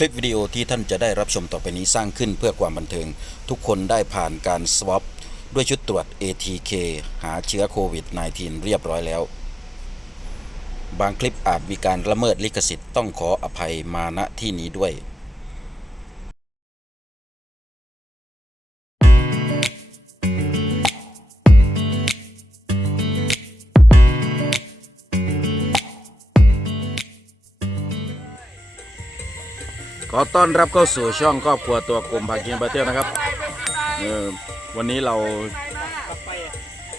คลิปวิดีโอที่ท่านจะได้รับชมต่อไปนี้สร้างขึ้นเพื่อความบันเทิง ทุกคนได้ผ่านการสวอปด้วยชุดตรวจ ATK หาเชื้อโควิด -19 เรียบร้อยแล้ว บางคลิปอาจมีการละเมิดลิขสิทธิ์ต้องขออภัยมาณที่นี้ด้วย อต้อนรับเข้าสู่ช่องครอบครัวตัวกลมพากินประเทศนะครับเออวันนี้เรา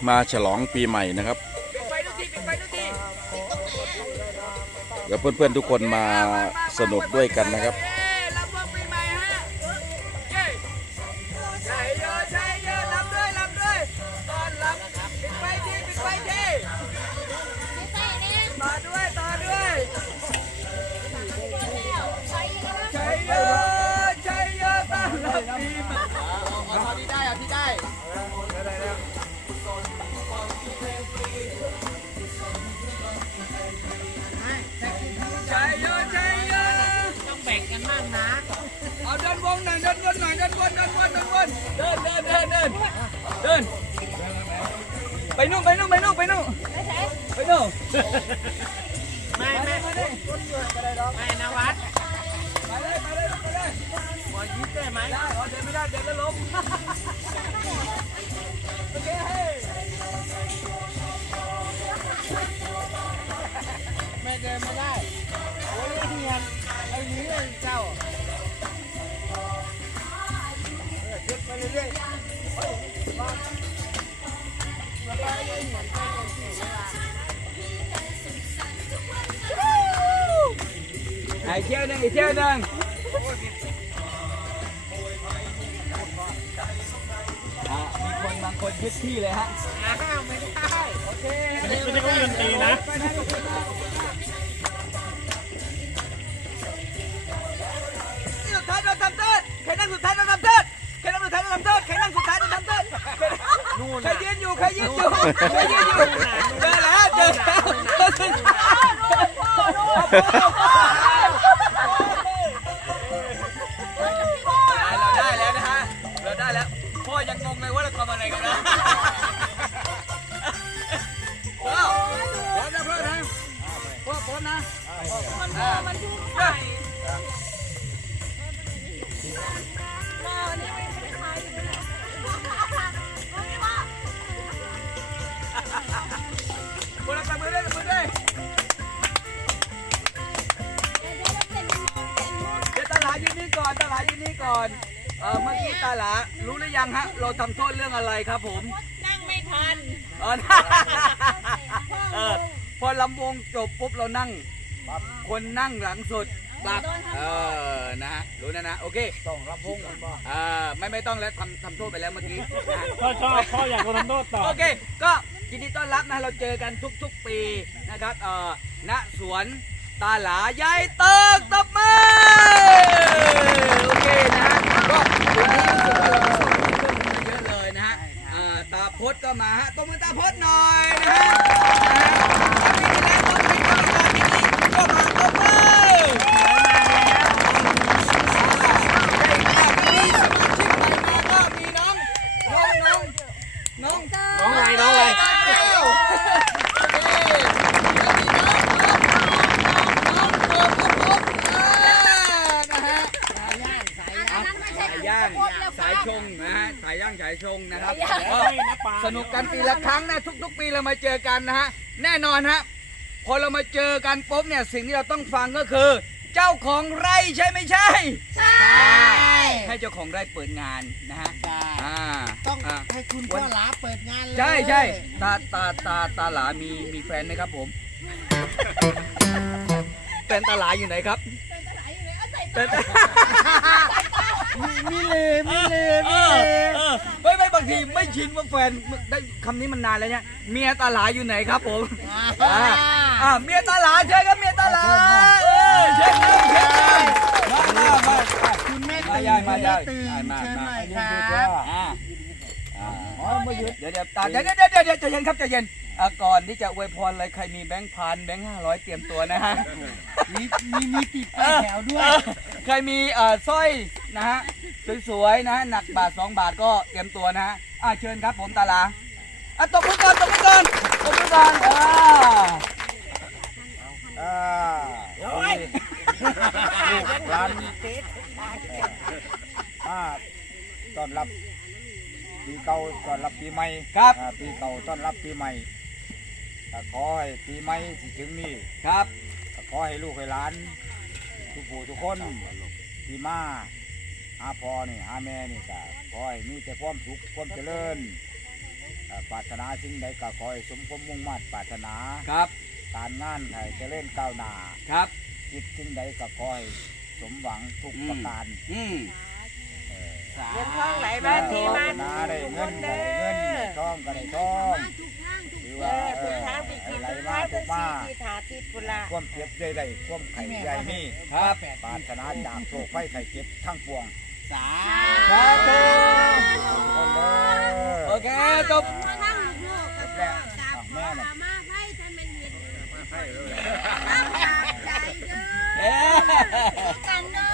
มาฉลองปีใหม่นะครับเดี๋ยวเพื่อนๆทุกคนมาสนุกด้วยกันนะครับ ไปนู่นไปนู่นไปนู่นไปนู่นไปนู่นไม่ไม่ไม่นวัดไปเลยไปเลยไปเลยขอยิ้มไไอ้เที่ยวหนึงอีกเที่ยวหนึงอะมีคนบางคนยึดที่เลยฮะไม่ได้ โอเคไม่ได้ก็ยืนตีนะสุดท้ายโดนทำโทษใครนั่งสุดท้ายโดนทำโทษใครนั่งสุดท้ายโดนทำโทษใครนั่ง ใครยืนอยู่ใครยืนอยู่ใครยืนอยู่เจอแล้วเจอแล้วคนสุดท้ายเราได้แล้วนะฮะเราได้แล้วพ่อยังงงเลยว่าเราทำอะไรกันนะพ่อพร้อมนะพ่อนะพ่อพร้อมนะมันมันทุ่มใส่คน นี่ก่อนตาหลายืนนี่ก่อนเออเมื่อกี้ตาหลารู้หรือยังฮะ เราทำโทษเรื่องอะไรครับผม นั่งไม่ทันเออเออพอลำวงจบปุ๊บเรานั่ง คนนั่งหลังสุดปรับเออนะฮะรู้นะนะ โอเคต้องรับพงกันบ่เออไม่ไม่ต้องแล้วทำทำโทษไปแล้วเมื่อกี้นะฮะ พ่อชอบพ่ออยากโดนทำโทษต่อ โอเค ก็ยินดีต้อนรับนะ เราเจอกันทุกๆปีนะครับ เอ่อ ณ สวนตาหลายายเติกตบมือโอเคนะฮะก็วันนี้รู้สึกว่าเราส่งเพื่อนมาเยอะเลยนะฮะเอ่อตาพดก็มาฮะตบมือตาพดหน่อยนะฮะนะฮะปีที่แล้วตอนที่เข้ามาที่นี่ก็มาตบมือมีสมาชิกใหม่มาก็มีน้องน้องน้องน้อง น้องอะไรน้องอะไร สายย่างสายชงนะฮะสายย่างสายชงนะครับก็สนุกกันปีละครั้งนะทุก ๆ ปีเรามาเจอกันนะฮะแน่นอนฮะพอเรามาเจอกันปุ๊บเนี่ยสิ่งที่เราต้องฟังก็คือ เจ้าของไร่ใช่ไม่ใช่ ใช่ ให้เจ้าของไร่เปิดงานนะฮะใช่อ่า ต้องอ่า ให้คุณพ่อหลาเปิดงานเลยใช่ใช่ตาตาตาตาหลามีมีแฟนไหมครับผม แฟนตาหลาอยู่ไหนครับแฟนมีเลมีเลเอมีอเลเออเฮ้ยไม่บางทีไม่ชินว่าแฟนได้คำนี้มันนานแล้วเนี่ยเมียตาหลาอยู่ไหนครับผม อ่าอ่าเมียตาหลาเชิญครับเมียตาหลาเออเชิญครับเชิญครับมามามามา คุณแม่มาตื่นยายมาคุณยาแม่ยตื่นมาเชิญมาหน่อยครับ อ่าอ่าอ๋อ ไม่หยุดเดี๋ยวเดี๋ยวตาเดี๋ยวเดี๋ยวเดี๋ยวเดี๋ยวใจเย็นครับใจเย็นอะก่อนที่จะอวยพรเลยใครมีแบงค์พันแบงค์ห้าร้อยเตรียมตัวนะฮะ มีมีมีติดป้ายแถวด้วยเออใครมีเอ่อสร้อยนะฮะสวยๆนะฮะหนักบาทสองบาทก็เตรียมตัวนะฮะอะเชิญครับผมตาลาอะตบมือก่อนตบมือก่อนตบมือก่อนอ่าอ่าลูกร้านอ่าต้อนรับ ปีเก่าต้อนรับปีใหม่ครับ อ่าปีเก่าต้อนรับปีใหม่ก็ขอให้ปีใหม่ที่ถึงนี้ครับ ก็ขอให้ลูกให้หลานทุกผู้ทุกคนที่มาหาพ่อนี่หาแม่นี่ก็ขอให้มีแต่ความสุขความเจริญอ่าปรารถนาสิ่งใดก็ขอให้สมความมุ่งมั่นปรารถนา ครับการงานให้เจริญก้าวหน้าครับ คิดสิ่งใดก็ขอให้สมหวังทุกอืมประการ อืม เออเงินทองไหลมานทีมาปรารถนาได้เงินได้เงินได้ทองก็ได้ทองหรือเอว่าอเอทุกอทางไปกินไหลทุกมาทางทุทั้กงมาสี่ที่ถาทิศพุนละความเจ็บได้ได้ความไข่ใหญ่มีครับปรารถนาจากโรคไข้ไข้เจ็บทั้งปวงสาครับทุกคนเด้อโอเคจบทั้งลูกกับพ่อกับพ่มาไพ่ท่านเป็นเห็นตั้งใจเด้อเอ๊ะกันเด้อ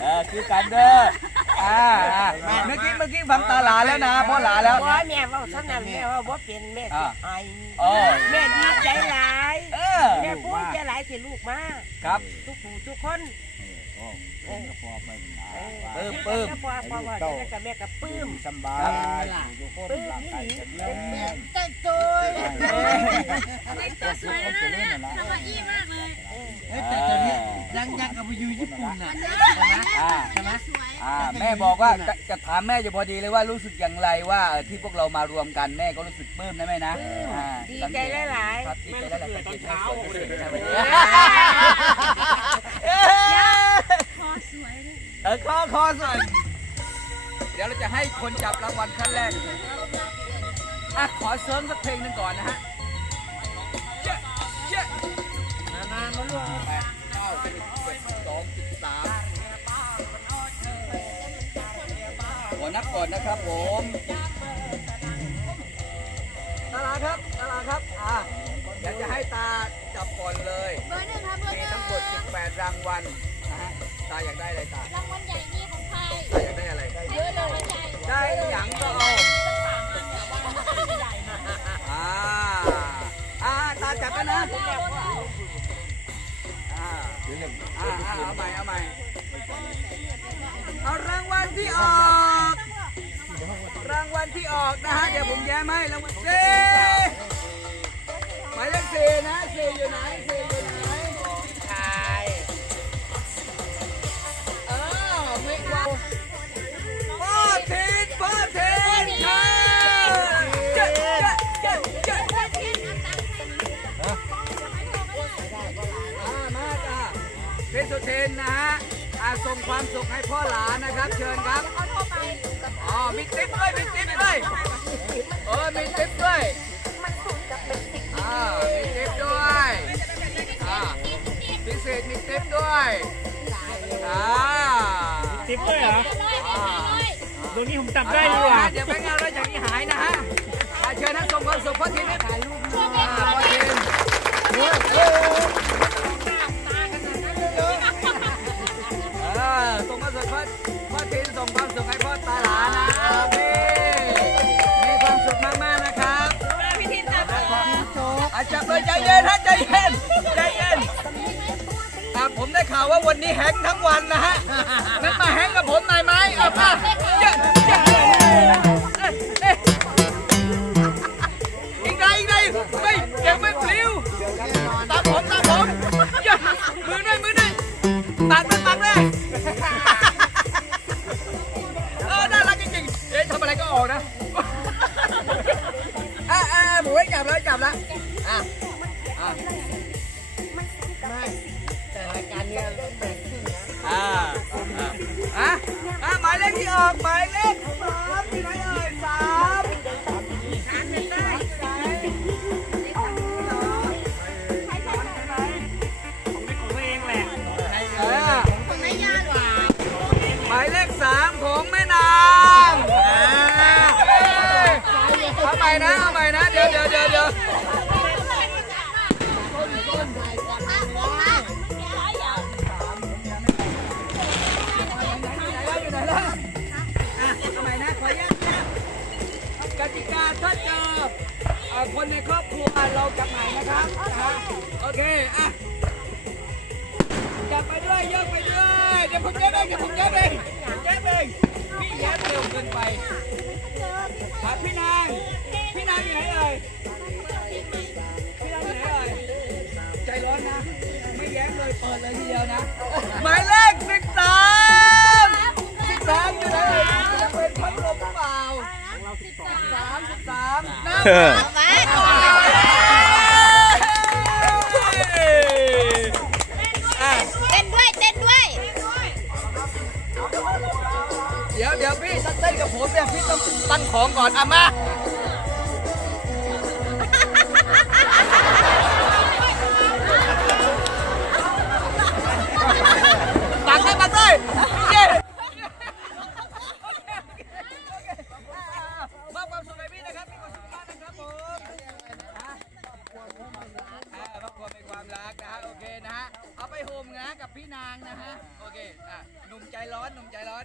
เออคือกันเด้อ อ่าอ่าเมื่อกี้เมื่อกี้ฟังตาหลาแล้วนะพ่อหลาแล้วว่าแม่เว่าเท่านั้นแม่ว่าบ่เป็นแม่สิไออ๋อแม่ดีใจหลายเออแม่ภูมิใจหลายสิลูกมาครับทุกผู้ทุกคนเออโอ้ผมก็พอไปนะเออปลื้มก็พอพอว่าจะได้กับแม่กับปลื้มสำบายทุกคนร่างกายแข็งแรงใจโจ้ยไม่ตัวสวยนะเนี่ยสบายอี้มากเลยเอ้ยแต่ตอนเนี้ยยังยังกับไปอยู่ญี่ปุ่นน่ะ อ่าใช่ไหมสวยอ่าแม่บอกว่าจะจะถามแม่อยู่พอดีเลยว่ารู้สึกอย่างไรว่าเออที่พวกเรามารวมกันแม่ก็รู้สึกปลื้มนะแม่นะอ่าดีใจหลายครับดีใจหลายๆตอนเช้าคอสวยเลยเออคอคอส่วนเดี๋ยวเราจะให้คนจับรางวัลขั้นแรกอะขอเสริมสักเพลงหนึ่งก่อนนะฮะเจ๊เจ๊ๆมามามารวมแปดเก้าสิบเอ็ดสิบสองสิบสาม ก่อนนะครับผมตาลาครับตาลาครับอะอยากจะให้ตาจับก่อนเลยเบอร์หนึ่งครับเบอร์หมีนึ่งทั้งหมด 18 รางวัลนะฮะตาอยากได้อะไรตา รางวัลใหญ่นี่ของใครตาอยากได้อะไรเยอะรางวัลใหญ่ได้หยังก็เอาอ่าอ่าตาจับกันนะอ่าอ่าอ่าเอาใหม่เอาใหม่เอารางวัลที่ออก รางวัลที่ออกนะฮะ เดี๋ยวผมแย้มให้รางวัลสี่หมายเลขสี่นะสี่อยู่ไหนสี่อยู่ไหนชายอ้าวไม่กว่าพ่อทินพ่อทินใช่เจ๊เจ๊เจ๊เจ๊เพื่อนเพื่อนเอาตังค์ให้นะอ่ามาจ้าเพชรสุทินนะฮะส่งความสุขให้พ่อหลานนะครับ เชิญครับ อ๋อมีติ๊บด้วยมีติ๊บด้วยเออมีติ๊บด้วยอ่ามีติ๊บด้วยอ่าพิเศษมีติ๊บด้วยอ่าติ๊บด้วยเหรออ่าตรงนี้ผมจับได้ดีกว่าเดี๋ยวแบงค์งานเราจากนี้หายนะฮะอ่าเชิญนะส่งความสุขพ่อทินให้ถ่ายรูปอ่าพ่อทินเออส่งความสุขพ่อพ่อทิน ส่งความสุขให้พ่อตาหลานนะพี่มีความสุขมากๆนะครับพี่ทินจับเลยอาจับเลยใจเย็นฮะใจเย็นใจเย็น Yeah. เคอะจับไปด้วยยกไปด้วยเดี๋ยวผมย็บเองเดี๋ยวผมย็บเองผมเย็บเองพี่ย็บเร็วเกินไปครับพี่นางพี่นางอยู่ไหนเอ่ยพี่นางอยู่ไหนเอ่ยใจร้อนนะ ไม่แย้งเลยเปิดเลยทีเดียวนะ หมายเลขสิบสามสิบสามอยู่ไหนเอ่ยจะเป็นพัดลมหรือเปล่าสิบสามสิบสามนะอะ เดี๋ยวเดี๋ยวพี่ตั้งเต้นกับผมเนี่ยพี่ต้องตั้งของก่อนอะมาตักได้ตักได้เย้มอบความสุขให้พี่นะครับมีความสุขมากนะครับผมอะอ่าครอบครัวเป็นความรักนะฮะโอเคนะฮะเอาไปโฮมนะกับพี่นางนะฮะโอเคอะหนุ่มใจร้อนหนุ่มใจร้อน